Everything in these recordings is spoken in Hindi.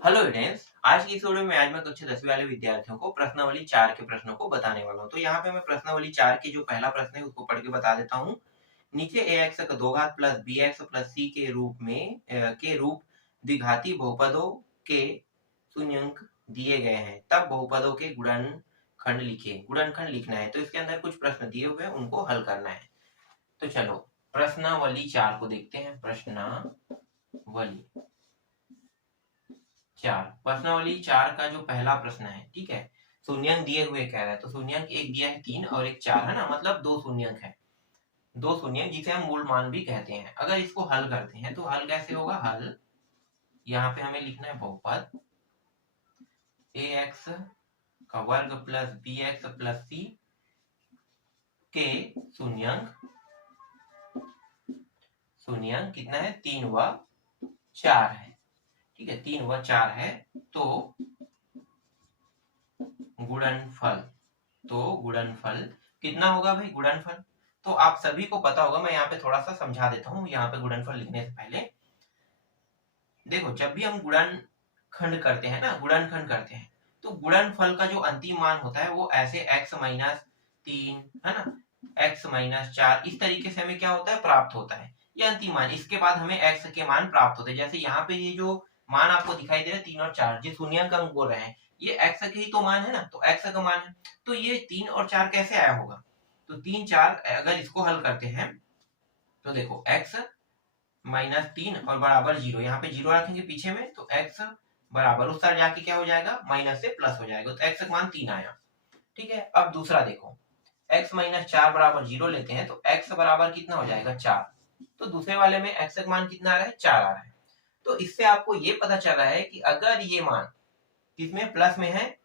हेलो स्टूडेंट्स, आज की इस वीडियो में आज मैं कक्षा 10वीं वाले विद्यार्थियों को प्रश्नावली 4 के प्रश्नों को बताने वाला हूं। तो यहाँ पे मैं प्रश्नावली 4 के जो पहला प्रश्न है उसको पढ़ के बता देता हूँ। नीचे ax का 2 घात प्लस bx प्लस c के रूप द्विघाती बहुपदों के शून्यंक दिए गए हैं, तब बहुपदों के गुणनखंड लिखिए। गुणनखंड लिखना है, तो इसके अंदर कुछ प्रश्न दिए हुए हैं, उनको हल करना है। तो चलो प्रश्नावली 4 को देखते हैं। प्रश्नावली 4 प्रश्नावली 4 का जो पहला प्रश्न है, ठीक है, शून्यंक दिए हुए कह रहा है। तो शून्यंक एक दिया है 3 और एक 4 है ना, मतलब दो शून्यंक है। दो शून्यंक जिसे हम मूल मान भी कहते हैं। अगर इसको हल करते हैं तो हल कैसे होगा? हल यहाँ पे हमें लिखना है बहुपद ax का वर्ग प्लस bx प्लस c के शून्यंक कितना है? 3 व 4 है। ठीक है, 3 व 4 है। तो गुणनफल कितना होगा भाई? गुणनफल तो आप सभी को पता होगा, मैं यहाँ पे थोड़ा सा समझा देता हूँ। यहाँ पे गुणनफल लिखने से पहले देखो, जब भी हम गुणनखंड करते हैं ना, गुणनखंड करते हैं, तो गुणनफल का जो अंतिम मान होता है वो ऐसे x माइनस 3 है ना, x माइनस 4 इस तरीके से हमें क्या होता है? प्राप्त होता है ये अंतिम मान। इसके बाद हमें x के मान प्राप्त होते हैं। जैसे यहाँ पे ये जो मान आपको दिखाई दे रहा है 3 और 4, जो शून्यंक अंक बोल रहे हैं, ये x के ही तो मान है ना, तो x का मान है। तो ये 3 और 4 कैसे आया होगा? तो 3 4 अगर इसको हल करते हैं तो देखो x माइनस 3 और बराबर 0, यहाँ पे 0 रखेंगे पीछे में, तो x बराबर उस तरह जाके क्या हो जाएगा? माइनस से प्लस हो जाएगा। तो x का मान 3 आया। ठीक है, अब दूसरा देखो, x माइनस 4 बराबर 0 लेते हैं तो x बराबर कितना हो जाएगा? 4। तो दूसरे वाले में x का मान कितना आ रहा है? 4 आ रहा है। तो इससे आपको ये पता चल रहा है कि अगर ये मान किसमें? प्लस में है,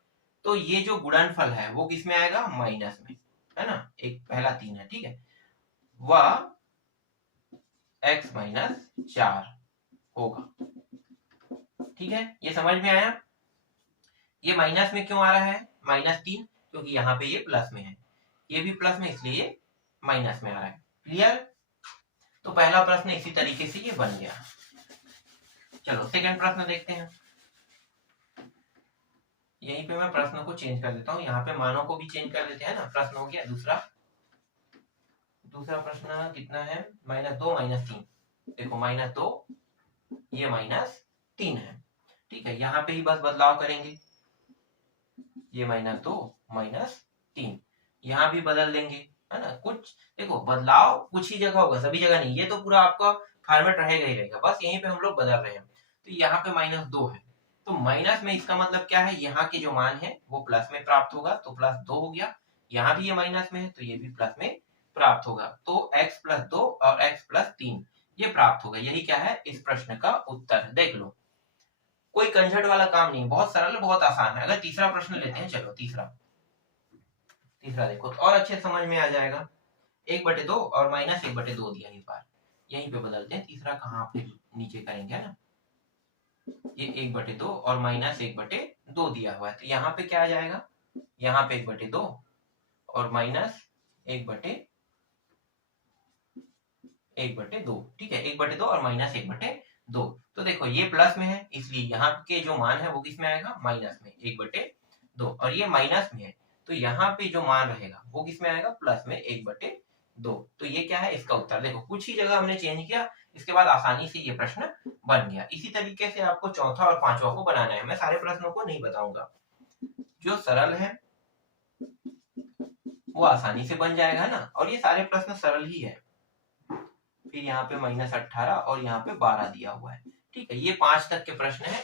तो ये जो गुणनफल है वो किसमें आएगा? माइनस में, है ना। एक पहला 3 है, ठीक है, वह x माइनस 4 होगा। ठीक है, ये समझ में आया? ये माइनस में क्यों आ रहा है? माइनस 3, क्योंकि यहाँ पे ये प्लस में है, ये भी प्लस में, इसलिए ये माइनस में आ रहा है। क्लियर? तो पहला प्रश्न इसी तरीके से ये बन गया। चलो सेकंड प्रश्न देखते हैं। यहीं पे मैं प्रश्न को चेंज कर देता हूँ, यहाँ पे मानों को भी चेंज कर देते हैं ना। प्रश्न हो गया दूसरा प्रश्न कितना है? -2 -3। देखो -2, ये -3 है। ठीक है, यहाँ पे ही बस बदलाव करेंगे, ये -2 -3 यहाँ भी बदल देंगे, है ना। कुछ देखो बदलाव कुछ ही जगह होगा, सभी जगह नहीं। ये तो पूरा आपका फॉर्मेट रहेगा ही रहेगा, बस यहीं पे हम लोग बदल रहे हैं। तो यहाँ पे -2 है, तो माइनस में इसका मतलब क्या है? यहाँ के जो मान है वो प्लस में प्राप्त होगा, तो +2 हो गया। यहाँ भी ये माइनस में है, तो ये भी प्लस में प्राप्त होगा। तो x + 2 और x + 3 ये प्राप्त होगा। यही क्या है? इस प्रश्न का उत्तर। देख लो, कोई कंझट वाला काम नहीं, बहुत सरल, बहुत आसान है। अगर तीसरा प्रश्न लेते हैं, चलो तीसरा देखो तो और अच्छे समझ में आ जाएगा। 1/2 और -1/2 दिया इस बार, यहीं पे बदलते हैं। तीसरा कहाँ पे नीचे करेंगे, है ना। ये 1/2 और -1/2 दिया हुआ है, तो यहाँ पे क्या आ जाएगा? यहाँ पे 1/2 और -1/2। ठीक है, 1/2 और -1/2। तो देखो ये प्लस में है, इसलिए यहाँ के जो मान है वो किस में आएगा? माइनस में, 1/2। और ये माइनस में है, तो यहाँ पे जो मान रहेगा वो किस में आएगा? प्लस में, 1/2। तो ये क्या है? इसका उत्तर। देखो कुछ ही जगह हमने चेंज किया, इसके बाद आसानी से ये प्रश्न बन गया। इसी तरीके से आपको चौथा और पांचवा को बनाना है। मैं सारे प्रश्नों को नहीं बताऊंगा, जो सरल है वो आसानी से बन जाएगा ना, और ये सारे प्रश्न सरल ही है। फिर यहाँ पे -18 और यहाँ पे 12 दिया हुआ है। ठीक है, ये 5 तक के प्रश्न है।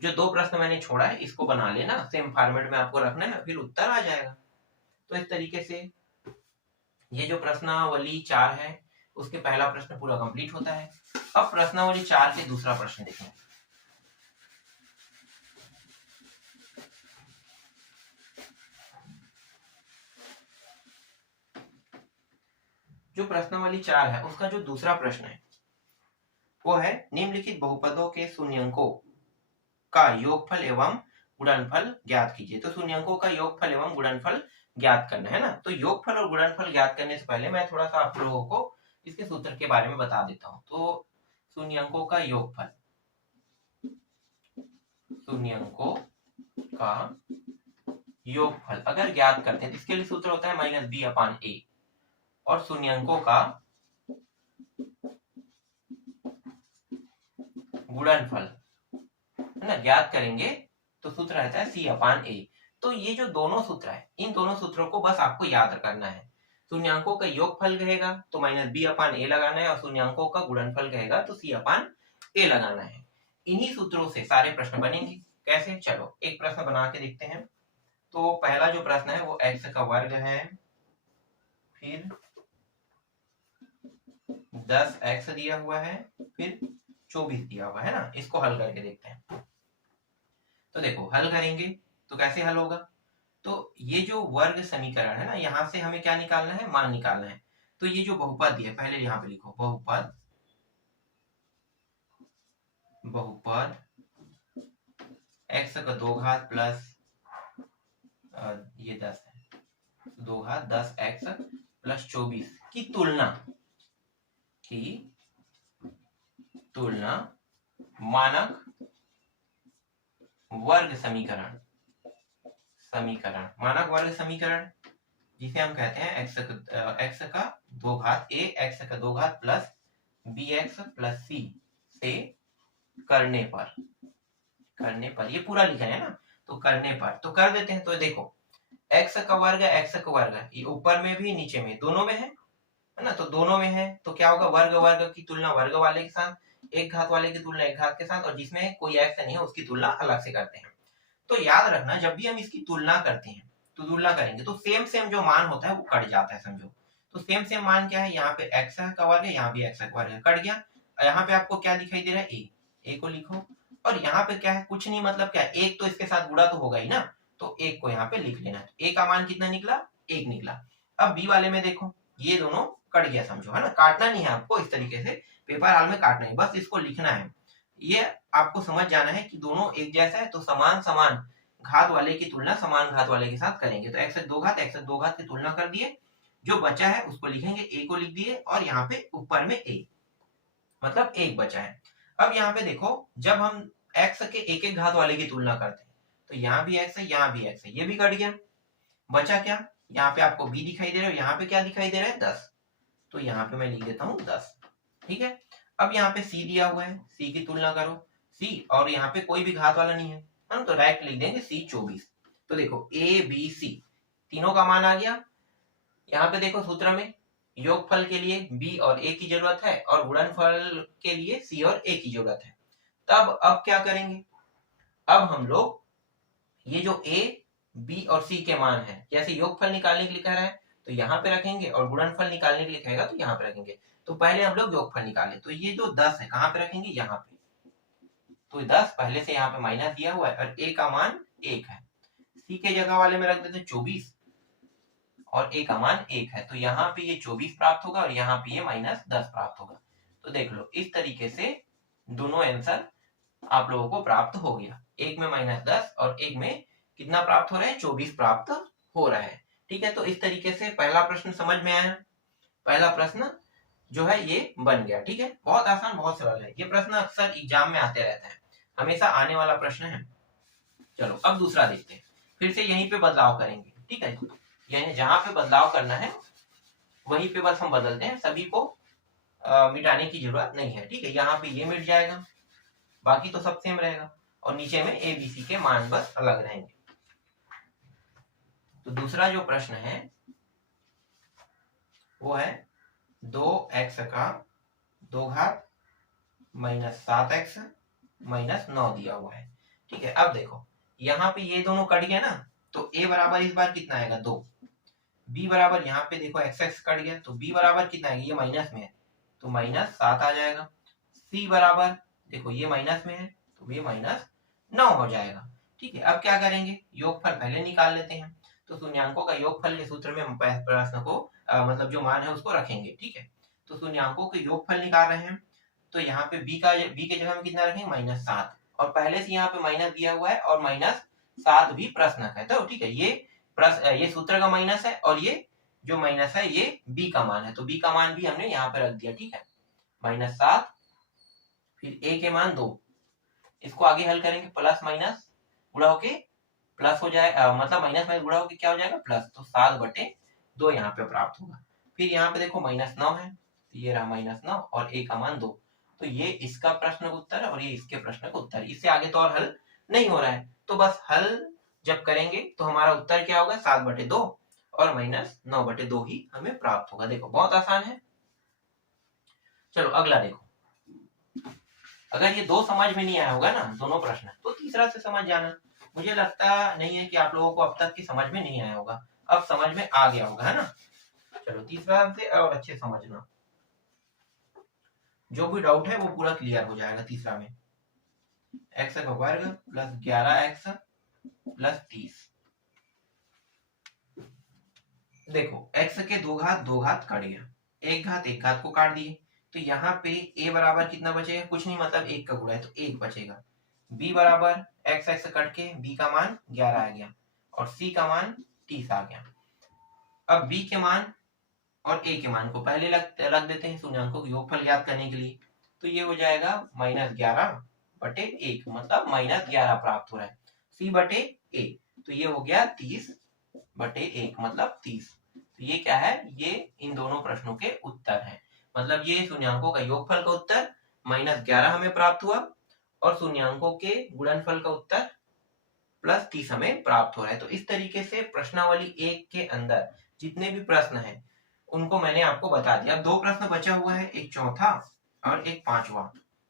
जो 2 प्रश्न मैंने छोड़ा है इसको बना लेना, सेम फॉर्मेट में आपको रखना है, फिर उत्तर आ जाएगा। तो इस तरीके से ये जो प्रश्नावली 4 है उसके पहला प्रश्न पूरा कंप्लीट होता है। अब प्रश्नावली 4 के दूसरा प्रश्न देखें। जो प्रश्नावली 4 है उसका जो दूसरा प्रश्न है वो है, निम्नलिखित बहुपदों के शून्यंकों का योगफल एवं गुणनफल ज्ञात कीजिए। तो शून्यंकों का योगफल एवं गुणनफल ज्ञात करना है ना। तो योगफल और गुणनफल ज्ञात करने से पहले मैं थोड़ा सा आप लोगों को इसके सूत्र के बारे में बता देता हूं। तो शून्यंकों का योगफल, शून्यंकों का योगफल अगर ज्ञात करते हैं तो इसके लिए सूत्र होता है -b/a और शून्यंकों का गुणनफल है ना ज्ञात करेंगे तो सूत्र रहता है c/a। तो ये जो दोनों सूत्र है इन दोनों सूत्रों को बस आपको याद करना है। शून्यंकों का योगफल कहेगा तो -b/a लगाना है और शून्यंकों का गुणनफल कहेगा तो c/a लगाना है। इन्हीं सूत्रों से सारे प्रश्न बनेंगे। कैसे? चलो एक प्रश्न बना के देखते हैं। तो पहला जो प्रश्न है वो x का वर्ग है, फिर 10x दिया हुआ है, फिर 24 दिया हुआ है ना। इसको हल करके देखते हैं। तो देखो हल करेंगे तो कैसे हल होगा। तो ये जो वर्ग समीकरण है ना यहाँ से हमें क्या निकालना है, मान निकालना है। तो ये जो बहुपद दिया पहले यहाँ पे लिखो, बहुपद x का 2 घात प्लस ये 10 है, 2 घात 10x प्लस 24 की तुलना मानक वर्ग समीकरण मानक वर्ग समीकरण जिसे हम कहते हैं x का 2 घात a x का 2 घात प्लस bx प्लस c से करने पर ये पूरा लिखा है ना। तो करने पर तो कर देते हैं। तो देखो x का वर्ग ये ऊपर में भी नीचे में दोनों में है ना। तो दोनों में है तो क्या होगा, वर्ग की तुलना वर्ग वाले के साथ, एक घात वाले की तुलना एक घात के साथ, और जिसमें कोई x नहीं है उसकी तुलना अलग से करते हैं। तो याद रखना जब भी हम इसकी तुलना करते हैं तो तुलना करेंगे तो सेम जो मान होता है वो कट जाता है समझो। तो सेम मान क्या है, यहाँ पे x का वर्ग है, यहाँ भी x का वर्ग है, कट गया। यहाँ पे आपको क्या दिखाई दे रहा है, a को लिखो। और यहाँ पे क्या है, कुछ नहीं, मतलब क्या, एक तो इसके साथ गुणा तो होगा ही ना, तो एक को यहाँ पे लिख लेना। a का मान कितना निकला, 1 निकला। अब b वाले में देखो ये दोनों कट गया समझो, है ना। काटना नहीं है आपको इस तरीके से, पेपर हाल में काटना है, बस इसको लिखना है। ये आपको समझ जाना है कि दोनों एक जैसा है तो समान घात वाले की तुलना समान घात वाले के साथ करेंगे। तो x 2 घात की तुलना कर दिए, जो बचा है उसको लिखेंगे, a को लिख दिए और यहाँ पे ऊपर में a, मतलब 1 बचा है। अब यहाँ पे देखो जब हम x के एक घात वाले की तुलना करते हैं तो यहाँ भी x है, यहाँ भी x है, ये भी कट गया। बचा क्या, यहाँ पे आपको b दिखाई दे रहा है, यहाँ पे क्या दिखाई दे रहा है, 10। तो यहाँ पे मैं लिख देता हूँ 10, ठीक है। अब यहाँ पे c दिया हुआ है, c की तुलना करो, c और यहाँ पे कोई भी घात वाला नहीं है, हम तो डायरेक्ट लिख देंगे c 24। तो देखो a b c तीनों का मान आ गया। यहाँ पे देखो सूत्र में योगफल के लिए b और a की जरूरत है और गुणनफल के लिए c और a की जरूरत है। तब अब क्या करेंगे, अब हम लोग ये जो a b और c के मान है, जैसे योगफल निकालने के लिए कह रहा है तो यहाँ पे रखेंगे और गुणनफल निकालने के लिए कहेगा तो यहाँ पे रखेंगे। तो पहले हम लोग योगफल निकाले, तो ये जो 10 है कहाँ पे रखेंगे, यहाँ पे। तो 10 पहले से यहाँ पे माइनस दिया हुआ है और a का मान 1 है, c के जगह वाले में रख देते 24 और a का मान 1 है। तो यहाँ पे ये 24 प्राप्त होगा और यहाँ पे ये -10 प्राप्त होगा। तो देख लो इस तरीके से दोनों आंसर आप लोगों को प्राप्त हो गया। एक में -10 और एक में कितना प्राप्त हो रहा है, 24 प्राप्त हो रहा है। ठीक है, तो इस तरीके से पहला प्रश्न समझ में आया। पहला प्रश्न जो है ये बन गया। ठीक है, बहुत आसान, बहुत सरल है। ये प्रश्न अक्सर एग्जाम में आते रहते हैं, हमेशा आने वाला प्रश्न है। चलो अब दूसरा देखते हैं, फिर से यहीं पे बदलाव करेंगे। ठीक है, यानी जहां पे बदलाव करना है वहीं पे बस हम बदलते हैं, सभी को मिटाने की जरूरत नहीं है। ठीक है, यहाँ पे ये मिट जाएगा, बाकी तो सब सेम रहेगा और नीचे में ए बी सी के मान बस अलग रहेंगे। तो दूसरा जो प्रश्न है वो है 2x का 2 घात -7x -9 दिया हुआ है। ठीक है, अब देखो यहाँ पे ये दोनों कट गया ना, तो a बराबर इस बार कितना आएगा, 2। b बराबर यहाँ पे देखो x कट गया, तो b बराबर कितना आएगा, ये माइनस में है तो -7 आ जाएगा। c बराबर देखो ये माइनस में है तो ये -9 हो जाएगा। ठीक है, अब क्या करेंगे, योगफल पहले निकाल लेते हैं। तो शून्यांकों का योगफल के सूत्र में हम प्रश्न को मतलब जो मान है उसको रखेंगे। ठीक है, तो शून्यांकों के योगफल निकाल रहे हैं, तो यहाँ पे b के जगह में कितना रखेंगे, -7, और पहले से यहाँ पे माइनस दिया हुआ है और -7 भी प्रश्न है। तो ठीक है, ये सूत्र का माइनस है और ये जो माइनस है ये b का मान है, तो b का मान भी हमने यहाँ पे रख दिया। ठीक है, -7, फिर a के मान 2, इसको आगे हल करेंगे, प्लस माइनस गुणा होके प्लस हो जाए, मतलब माइनस माइनस गुणा होके क्या हो जाएगा प्लस, तो 7/2 यहाँ पे प्राप्त होगा। फिर यहाँ पे देखो -9 है, तो ये रहा -9 और a का मान 2। तो ये इसका प्रश्न का उत्तर और ये इसके प्रश्न का उत्तर। इससे आगे तो और हल नहीं हो रहा है, तो बस हल जब करेंगे तो हमारा उत्तर क्या होगा 7/2 और -9/2 ही हमें प्राप्त होगा। देखो बहुत आसान है। चलो अगला देखो, अगर ये दो समझ में नहीं आया होगा ना दोनों प्रश्न, तो तीसरा से समझ जाना। मुझे लगता नहीं है कि आप लोगों को अब तक की समझ में नहीं आया होगा, अब समझ में आ गया होगा, है ना। चलो तीसरा से और अच्छे समझना, जो भी डाउट है वो पूरा क्लियर हो जाएगा तीसरा में। x का वर्ग प्लस 11x प्लस 30। देखो x के 2 घात कट गया, 1 घात को काट दिए, तो यहाँ पे a बराबर कितना बचेगा, कुछ नहीं, मतलब 1 का गुणा है तो 1 बचेगा। b बराबर x कट के b का मान 11 आ गया और c का मान 30 आ गया। अब b के मान और a के मान को पहले रख देते हैं शून्यांकों के योगफल ज्ञात करने के लिए, तो ये हो जाएगा -11/1, मतलब -11 प्राप्त हो रहा है। c/a, तो ये हो गया 30/1 मतलब 30। तो ये क्या है, ये इन दोनों प्रश्नों के उत्तर हैं। मतलब ये शून्यांकों का योगफल का उत्तर -11 हमें प्राप्त हुआ और शून्यांकों के गुणनफल का उत्तर +30 हमें प्राप्त हो रहा है। तो इस तरीके से प्रश्नावली 1 के अंदर जितने भी प्रश्न हैं उनको मैंने आपको बता दिया। अब 2 प्रश्न बचा हुआ है, एक चौथा और एक पांचवा।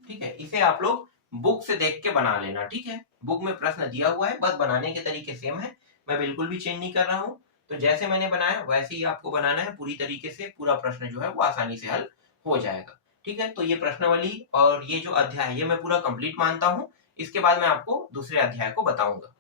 ठीक है, इसे आप लोग बुक से देख के बना लेना। ठीक है, बुक में प्रश्न दिया हुआ है, बस बनाने के तरीके सेम है, मैं बिल्कुल भी चेंज नहीं कर रहा हूँ। तो जैसे मैंने बनाया वैसे ही आपको बनाना है पूरी तरीके से, पूरा प्रश्न जो है वो आसानी से हल हो जाएगा। ठीक है, तो ये प्रश्नावली और ये जो अध्याय है ये मैं पूरा कंप्लीट मानता हूँ। इसके बाद मैं आपको दूसरे अध्याय को बताऊंगा।